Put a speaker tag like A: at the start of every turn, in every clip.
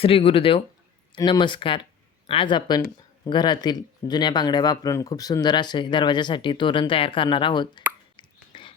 A: श्री गुरुदेव नमस्कार. आज आपण घरातील जुन्या बांगड्या वापरून खूप सुंदर असे दरवाजासाठी तोरण तयार करणार आहोत.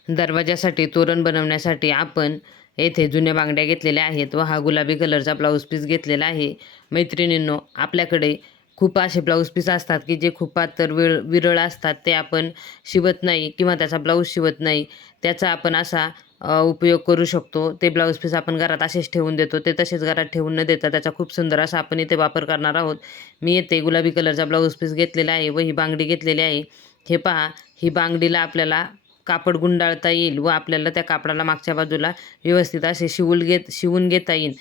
A: दरवाजासाठी तोरण बनवण्यासाठी आपण येथे जुन्या बांगड्या घेतलेल्या आहेत व हा गुलाबी कलरचा ब्लाऊज पीस घेतलेला आहे. मैत्रिणींनो आपल्याकडे खूप असे ब्लाऊज पीस असतात की जे खूप पातळ विळ विरळ असतात. ते आपण शिवत नाही किंवा त्याचा ब्लाऊज शिवत नाही. त्याचा आपण असा उपयोग करू शकतो. ते ब्लाऊज पीस आपण घरात असेच ठेवून देतो. ते तसेच घरात ठेवून न देता त्याचा खूप सुंदर असा आपण इथे वापर करणार आहोत. मी येथे गुलाबी कलरचा ब्लाऊज पीस घेतलेला आहे व ही बांगडी घेतलेली आहे. हे पहा ही बांगडीला आपल्याला कापड गुंडाळता येईल व आपल्याला त्या कापडाला मागच्या बाजूला व्यवस्थित असे शिवून घेत शिवून घेता येईल.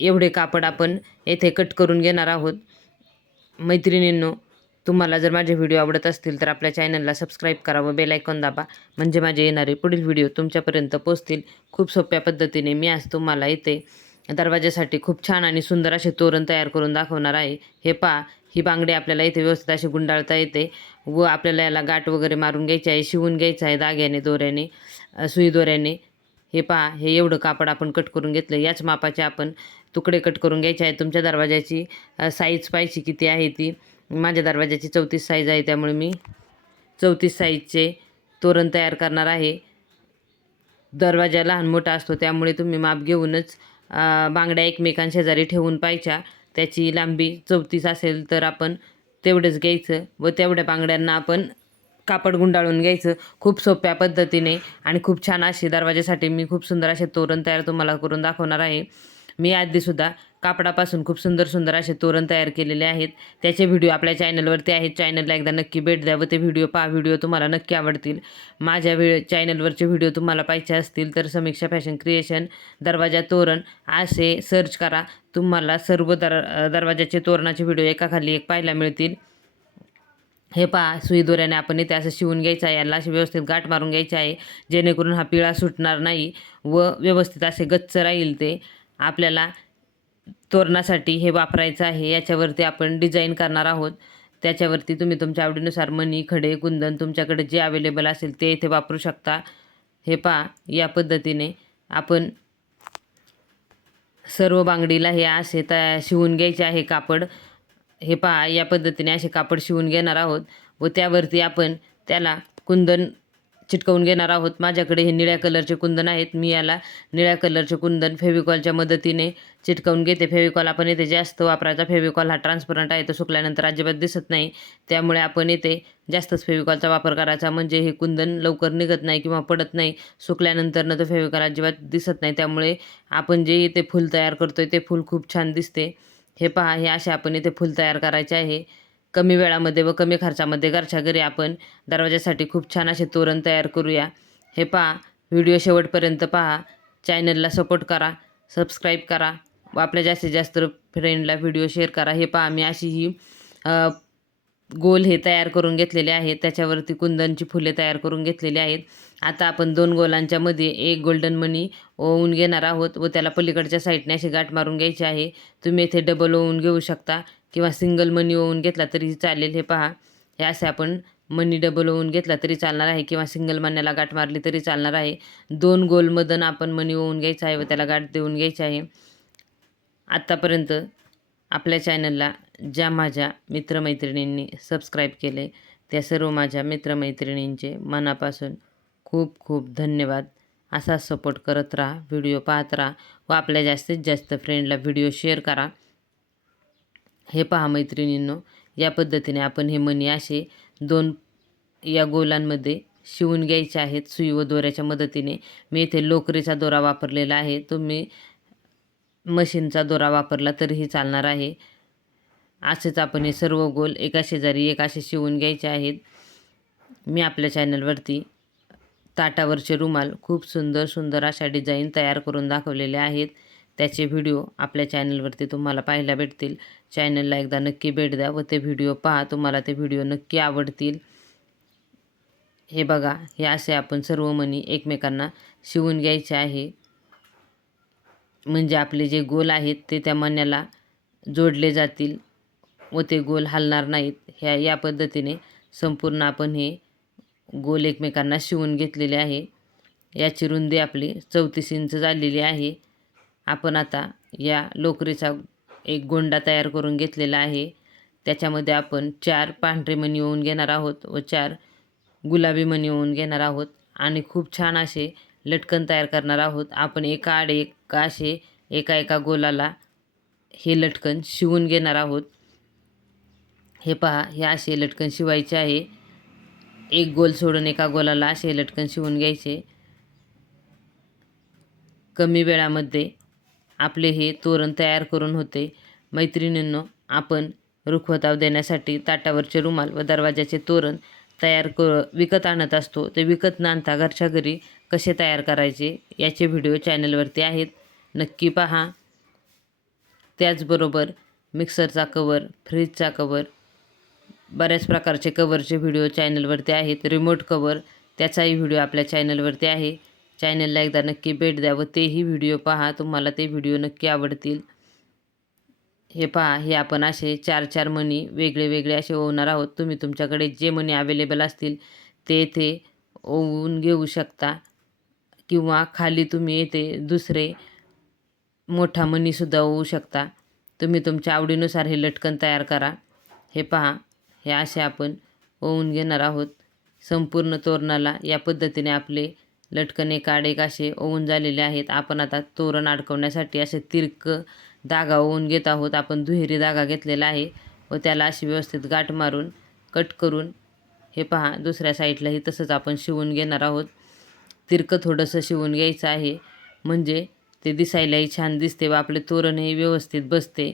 A: एवढे कापड आपण येथे कट करून घेणार आहोत. मैत्रिणींनो तुम्हाला जर माझे व्हिडिओ आवडत असतील तर आपल्या चॅनलला सबस्क्राईब करा व बेलायकॉन दाबा. म्हणजे माझे येणारे पुढील व्हिडिओ तुमच्यापर्यंत पोचतील खूप सोप्या पद्धतीने मी आज तुम्हाला इथे दरवाजासाठी खूप छान आणि सुंदर असे तोरण तयार करून दाखवणार आहे. हे पहा ही बांगडी आपल्याला इथे व्यवस्थित अशी गुंडाळता येते व आपल्याला याला गाठ वगैरे मारून घ्यायची आहे शिवून घ्यायचं आहे दाग्याने दोऱ्याने सुई दोऱ्याने हे पहा हे एवढं कापड आपण कट करून घेतलं. याच मापाचे आपण तुकडे कट करून घ्यायचे आहे. तुमच्या दरवाजाची साईज पाहिजे किती आहे ती. माझ्या दरवाजाची चौतीस साईज आहे त्यामुळे मी चौतीस साईजचे तोरण तयार करणार आहे. दरवाजा लहान मोठा असतो त्यामुळे तुम्ही माप घेऊनच बांगड्या एकमेकांशेजारी ठेवून पाहिच्या त्याची लांबी चौतीस असेल तर आपण तेवढंच घ्यायचं व तेवढ्या बांगड्यांना आपण कापड गुंडाळून घ्यायचं. खूप सोप्या पद्धतीने आणि खूप छान अशी दरवाजासाठी मी खूप सुंदर असे तोरण तयार तुम्हाला करून दाखवणार आहे. मी आधीसुद्धा कापडापासून खूप सुंदर सुंदर असे तोरण तयार केलेले आहेत. त्याचे व्हिडिओ आपल्या चॅनलवरती आहेत. चॅनलला एकदा नक्की भेट द्या व ते व्हिडिओ पहा. व्हिडिओ तुम्हाला नक्की आवडतील. माझ्या व्हि चॅनलवरचे व्हिडिओ तुम्हाला पाहिजे असतील तर समीक्षा फॅशन क्रिएशन दरवाजा तोरण असे सर्च करा. तुम्हाला सर्व दर दरवाजाचे तोरणाचे व्हिडिओ एकाखाली एक पाहायला मिळतील. हे पहा सुई दोऱ्याने आपण इथे असं शिवून घ्यायचं आहे. याला अशी व्यवस्थित गाठ मारून घ्यायची आहे. जेणेकरून हा पिळा सुटणार नाही व व्यवस्थित असे गच्च राहील ते. आपल्याला तोरणासाठी हे वापरायचं आहे. याच्यावरती आपण डिझाईन करणार आहोत. त्याच्यावरती तुम्ही तुमच्या आवडीनुसार मणी खडे कुंदन तुमच्याकडे जे अवेलेबल असेल ते इथे वापरू शकता. हे पहा या पद्धतीने आपण सर्व बांगडीला हे असे तया शिवून घ्यायचे आहे कापड. हे पहा या पद्धतीने असे कापड शिवून घेणार आहोत व त्यावरती आपण त्याला कुंदन चिटकवून घेणार आहोत. माझ्याकडे हे निळ्या कलरचे कुंदन आहेत. मी याला निळ्या कलरचे कुंदन फेविकॉलच्या मदतीने चिटकवून घेते. फेविकॉल आपण येथे जास्त वापरायचा. फेविकॉल हा ट्रान्सपरंट आहे. तो सुकल्यानंतर अजिबात दिसत नाही. त्यामुळे आपण येथे जास्तच फेविकॉलचा वापर करायचा. म्हणजे हे कुंदन लवकर निघत नाही किंवा पडत नाही. सुकल्यानंतरनं तो फेविकॉल अजिबात दिसत नाही. त्यामुळे आपण जे इथे फूल तयार करतोय ते फूल खूप छान दिसते. हे पहा हे असे आपण इथे फूल तयार करायचे आहे. कमी वेळामध्ये व कमी खर्चामध्ये घरच्या घरी आपण दरवाजासाठी खूप छान असे तोरण तयार करूया. हे पहा व्हिडिओ शेवटपर्यंत पहा. चॅनलला सपोर्ट करा सबस्क्राईब करा व आपल्या जास्तीत जास्त फ्रेंडला व्हिडिओ शेअर करा. हे पहा मी अशी ही गोल हे तयार करून घेतलेले आहेत. त्याच्यावरती कुंदनची फुले तयार करून घेतलेली आहेत. आता आपण दोन गोलांच्या मध्ये एक गोल्डन मनी ओवून घेणार आहोत व त्याला पलीकडच्या साईडने अशी गाठ मारून घ्यायची आहे. तुम्ही इथे डबल ओवून घेऊ शकता. किंवा सिंगल मनी होऊन घेतला तरीही चालेल हे पहा. हे असे आपण मनी डबल होऊन घेतला तरी चालणार आहे किंवा सिंगल मण्याला गाठ मारली तरी चालणार आहे. दोन गोलमधून आपण मनी होऊन घ्यायचा आहे व त्याला गाठ देऊन घ्यायची आहे. आत्तापर्यंत आपल्या चॅनलला ज्या माझ्या मित्रमैत्रिणींनी सबस्क्राईब केले त्या सर्व माझ्या मित्रमैत्रिणींचे मनापासून खूप खूप धन्यवाद. असा सपोर्ट करत राहा व्हिडिओ पाहत राहा व आपल्या जास्तीत जास्त फ्रेंडला व्हिडिओ शेअर करा. हे पहा मैत्रिणींनो या पद्धतीने आपण हे मणी असे दोन या गोलांमध्ये शिवून घ्यायचे आहेत. सुई व दोऱ्याच्या मदतीने. मी इथे लोकरीचा दोरा वापरलेला आहे. तुम्ही मशीनचा दोरा वापरला तरीही चालणार आहे. असेच आपण हे सर्व गोल एका शेजारी एक असे शिवून घ्यायचे आहेत. मी आपल्या चॅनलवरती ताटावरचे रुमाल खूप सुंदर सुंदर अशा डिझाईन तयार करून दाखवलेले आहेत. त्याचे व्हिडिओ आपल्या चॅनलवरती तुम्हाला पाहायला भेटतील. चॅनलला एकदा नक्की भेट द्या व ते व्हिडिओ पहा. तुम्हाला ते व्हिडिओ नक्की आवडतील. हे बघा हे असे आपण सर्व मणी एकमेकांना शिवून घ्यायचे आहे. म्हणजे आपले जे गोल आहेत ते त्या मण्याला जोडले जातील व ते गोल हलणार नाहीत. ह्या या पद्धतीने संपूर्ण आपण हे गोल एकमेकांना शिवून घेतलेले आहे. याची रुंदी आपली चौतीस इंच झालेली आहे. आपण आता या लोकरीचा एक गोंडा तयार करून घेतलेला आहे. त्याच्यामध्ये आपण चार पांढरे मणी ओवून घेणार आहोत व चार गुलाबी मणी ओवून घेणार आहोत. आणि खूप छान असे लटकन तयार करणार आहोत. आपण एका आड एक असे एका एका गोलाला हे लटकन शिवून घेणार आहोत. हे पहा हे असे लटकन शिवायचे आहे. एक गोल सोडून एका गोलाला असे लटकन शिवून घ्यायचे. कमी वेळामध्ये आपले हे तोरण तयार करून होते. मैत्रिणींनो आपण रुखवताव देण्यासाठी ताटावरचे रुमाल व दरवाजाचे तोरण तयार क विकत आणत असतो. ते विकत न आणता घरच्या घरी कसे तयार करायचे याचे व्हिडिओ चॅनलवरती आहेत. नक्की पहा. त्याचबरोबर मिक्सरचा कवर फ्रीजचा कवर बऱ्याच प्रकारचे कवरचे व्हिडिओ चॅनलवरती आहेत. रिमोट कवर त्याचाही व्हिडिओ आपल्या चॅनलवरती आहे. चॅनलला एकदा नक्की भेट द्या व तेही व्हिडिओ पहा. तुम्हाला ते व्हिडिओ नक्की आवडतील. हे पहा हे आपण असे चार चार मनी वेगळे वेगळे असे ओवणार आहोत. तुम्ही तुमच्याकडे जे मनी अवेलेबल असतील ते ते ओवून घेऊ शकता. किंवा खाली तुम्ही येथे दुसरे मोठा मनीसुद्धा ओवू शकता. तुम्ही तुमच्या आवडीनुसार हे लटकन तयार करा. हे पहा हे असे आपण ओवून घेणार आहोत. संपूर्ण तोरणाला या पद्धतीने आपले लटकन काडे एक ओवून झालेले आहेत. आपण आता तोरण अडकवण्यासाठी असे तिरक धागा ओवून घेत आहोत. आपण दुहेरी धागा घेतलेला आहे व त्याला अशी व्यवस्थित गाठ मारून कट करून हे पहा दुसऱ्या साईडलाही तसंच आपण शिवून घेणार आहोत. तिरकं थोडंसं शिवून घ्यायचं आहे. म्हणजे ते दिसायलाही छान दिसते व आपले तोरणही व्यवस्थित बसते.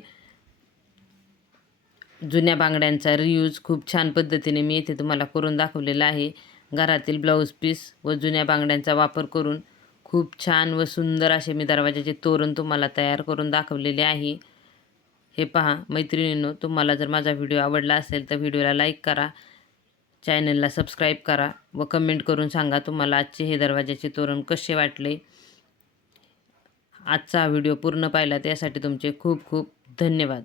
A: जुन्या बांगड्यांचा रियूज खूप छान पद्धतीने मी इथे तुम्हाला करून दाखवलेला आहे. घरातील ब्लाऊज पीस व जुन्या बांगड्यांचा वापर करून खूप छान व सुंदर असे मी दरवाजाचे तोरण तुम्हाला तयार करून दाखवलेले आहे. हे पहा मैत्रिणींनो तुम्हाला जर माझा व्हिडिओ आवडला असेल तर व्हिडिओला लाईक करा चॅनलला सबस्क्राईब करा व कमेंट करून सांगा तुम्हाला आजचे हे दरवाजाचे तोरण कसे वाटले. आजचा हा व्हिडिओ पूर्ण पाहिला त्यासाठी तुमचे खूप खूप धन्यवाद.